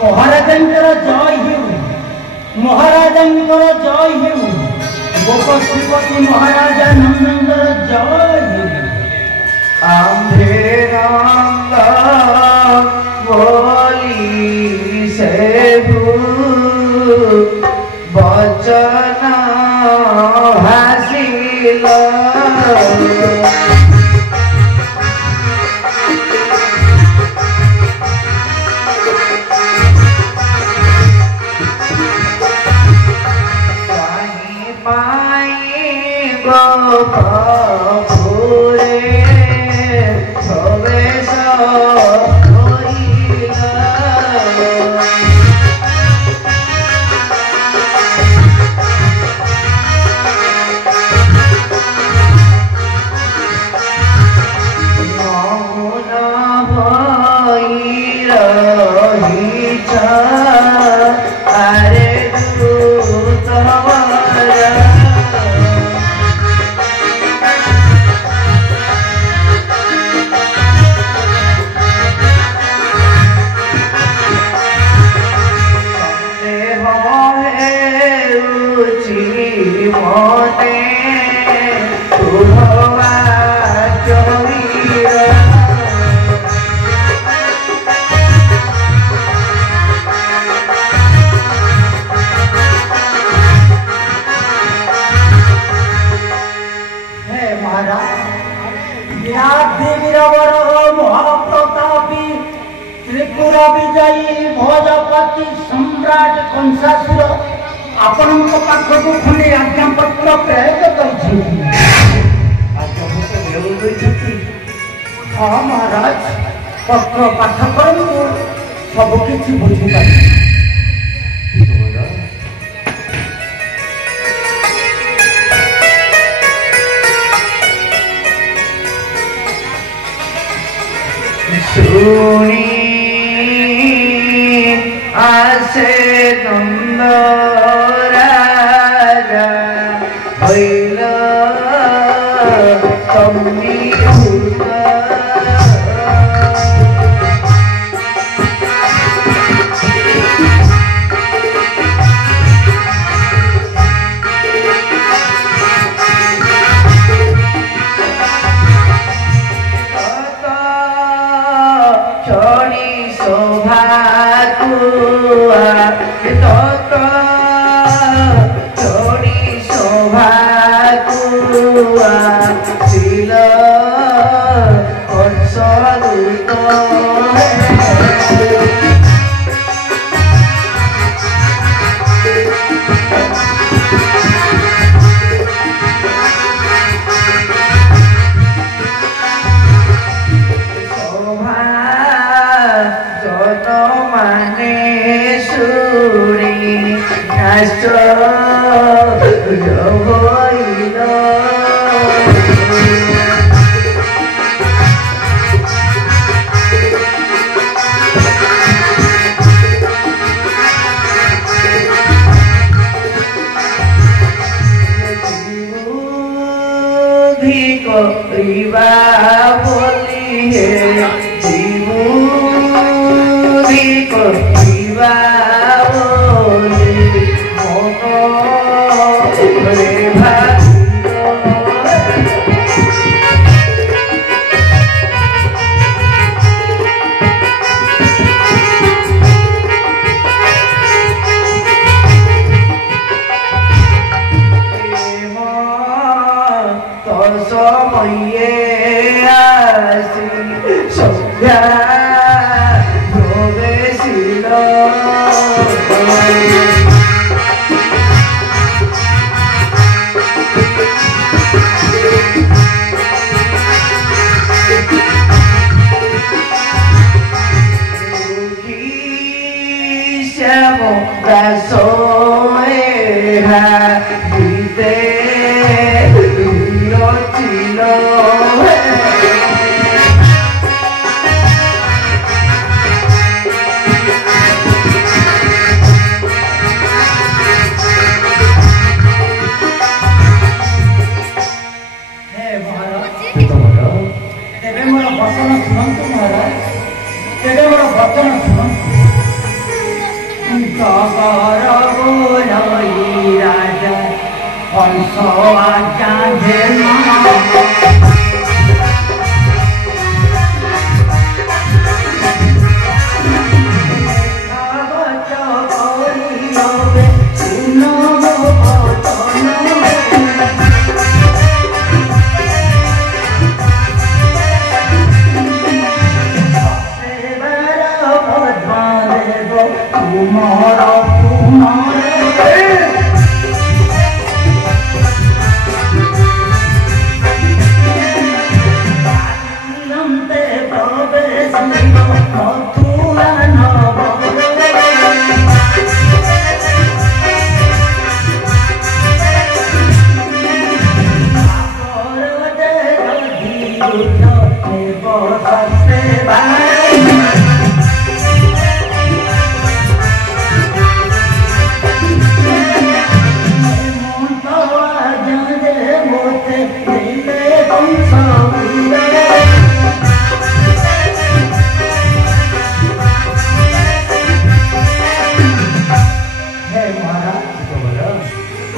महाराजंकर जय हेउ महाराजंकर जय हेउ गोपश्रीपति महाराजा नंदनकर जय हेउ आंधे रंग बोली से बचन हासिल विजयी भोजपति सम्राट कंसासुर आपण पाखक खंडे आज्ञापत्र प्रेरित हाँ महाराज पत्र पाठ कर सबकि बुझीपार सुनी आसे नंद राजा भैल କରିବା ବୋଲି ହେ ବିଭୂତି କରିବା ବୋଲି ମନରେ ଭାବିଲ সময়ে আসি সন্ধ্যা প্রবেশিল শ্যাম দাস দিতে ছিল तेरे मोर वचन शुणु महाराज तेरे मोर वचन शुणु राजा हंस आज्ञा दे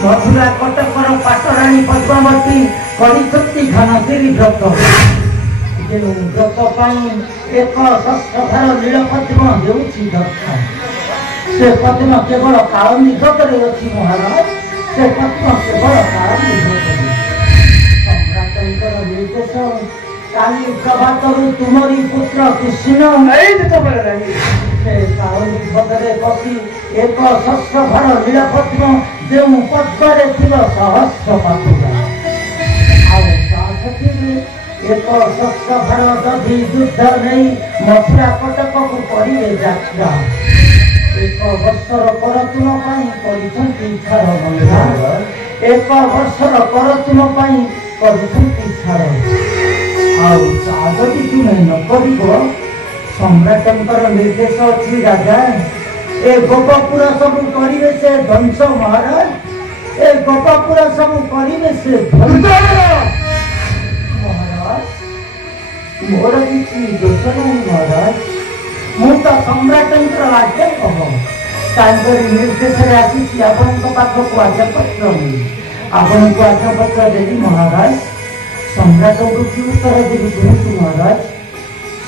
मथुरा कटकर पाटराणी पद्मावती करिछन्ति घनगिरी व्रत जेणु व्रत एक षष्ठभार नीलपद्म हेउछि दर्शन से पद्म केवल काळंदी व्रतरे अछि महाराज से पद्म केवल काळंदी व्रतरे सम्राटଙ୍କର निर्देश काली प्रभातरु तुमरी पुत्र कृष्ण से काळंदी व्रतरे बसी एक षष्ठभार नीलपद्म जो पद्मरे थिब सहस्र पाटुरा एक षष्ठभार दधि युद्ध नहीं मथुरा कटक को करिवे यात्रा एक वर्षर करतुम इच्छार बंधा एक वर्षर करतुम इच्छार आदि तुम्हें न कर सम्राटंकर निर्देश अच्छी राजा ए गोपपुर सब करिवे से ध्वंस महाराज ए गोपपुर सब करिवे से ध्वंस महाराज मोर किसी दोष नहीं महाराज मु तो सम्राटंकर आज्ञा कह निर्देश आसी आपण पाखक आज्ञापत्र आपण को आज्ञापत्र देवी महाराज सम्राट को कि उत्तर देवी कहतु महाराज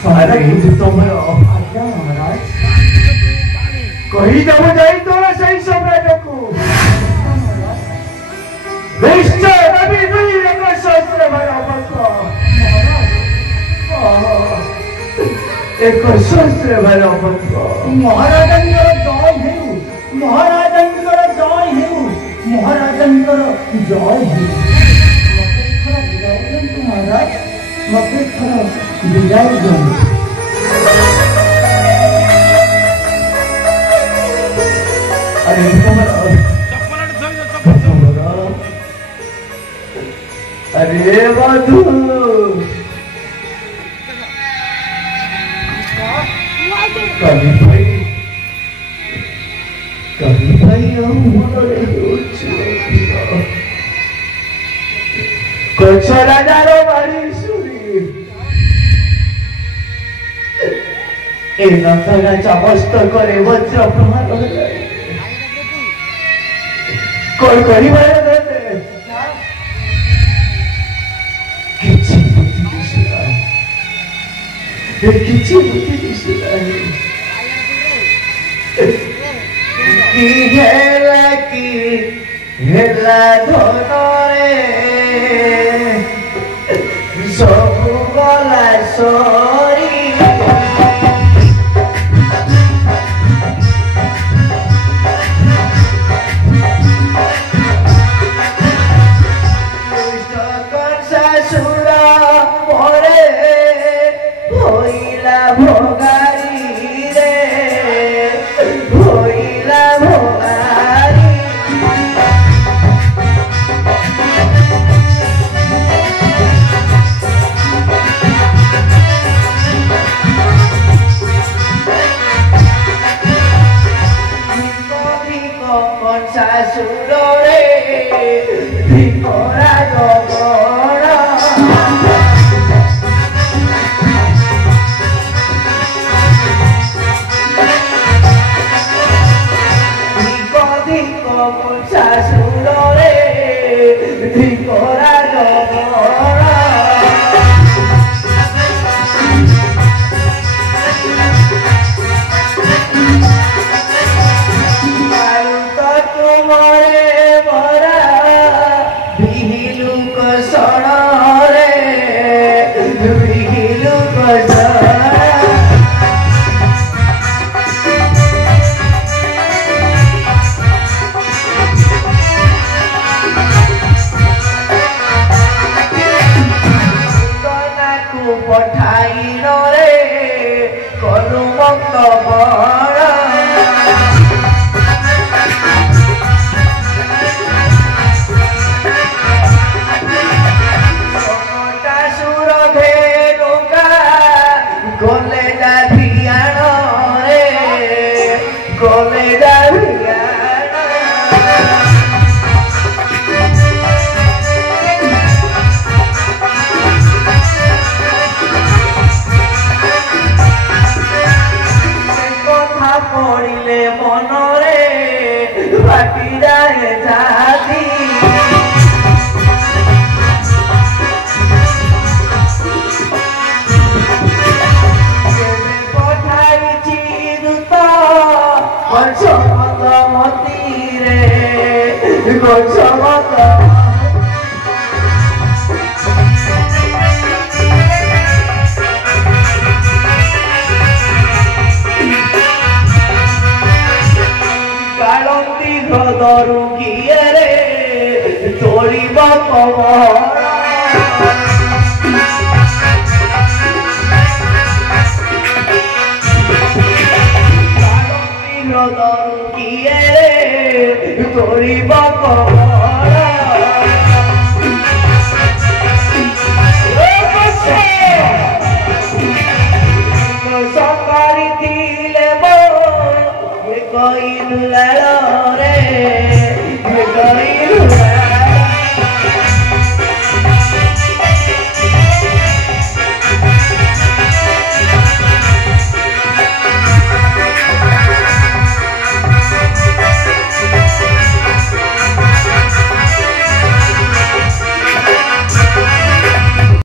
आज्ञा महाराज कहीदेव जाई तोरा सही सम्राट को निश्चय रवि दुई एक सहस्र भार पत्र एक सहस्र भार पत्र महाराजंकर जय हेउ महाराजंकर जय हेउ महाराजंकर जय हेउ महाराज मते थोड़ा विदाई दियंतु अरे अरे बधू कभी भाई Kochora daro mari suri. Nantana chamast kore vajra prahar heলাই. Koi karibar dete. Kichi buti disnai. Kichi buti disnai. Ki hela dhonore. Sobu gala sori. Krishna sasura pore hoila bhogari re hoila bhogari. Sasure Vikora Gogora Viko Sasure Vikora Gogora Tori Bako